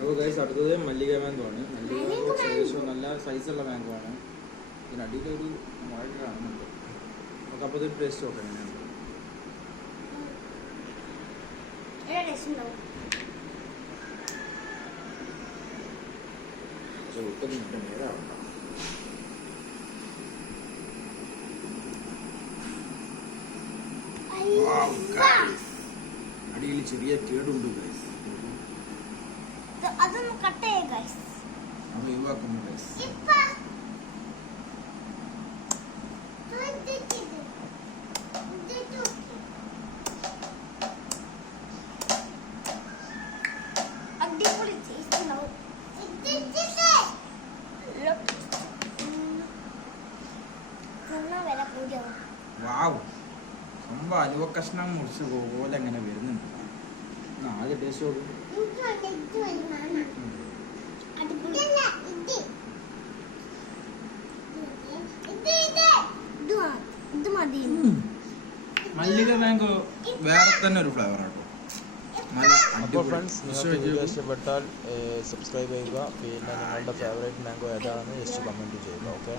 അപ്പോൾ ഗൈസ് അടുത്തത് മല്ലിക മാംഗോ ആണ്. മല്ലിക മാംഗോ ഏകദേശം നല്ല സൈസുള്ള മാംഗോ ആണ്. ഇതിനടിയിലൊരു മുള കാണുന്നുണ്ട്. നമുക്ക് അപ്പോൾ ഇതൊരു ടേസ്റ്റ് നോക്കാം എങ്ങനെയാണ്. അടിയിൽ ചെറിയ കേടുണ്ട് ഗൈസ്. അതൊന്ന് കട്ട് ചെയ്യ ഗൈസ്. അത് ഒഴിവാക്കുന്നു ഗൈസ്. അടിപൊളി ടേസ്റ്റ് ഉണ്ടാവും. വില കൂടിയാവും. വാവ്, സംഭവം അലുവ കഷ്ണം മുറിച്ച് പോലെ അങ്ങനെ വരുന്നുണ്ട്. ആദ്യം ടേസ്റ്റ് നോക്കും. മല്ലിക മാംഗോ വേറെ തന്നെ ഒരു ഫ്ലേവർ ആട്ടോ. അപ്പോൾ ഫ്രണ്ട്സ്, നിങ്ങൾക്ക് വീഡിയോ ഇഷ്ടപ്പെട്ടാൽ സബ്സ്ക്രൈബ് ചെയ്യുക. പിന്നെ നിങ്ങളുടെ ഫേവറേറ്റ് മാംഗോ ഏതാണെന്ന് ജസ്റ്റ് കമൻറ്റ് ചെയ്യുക. ഓക്കെ.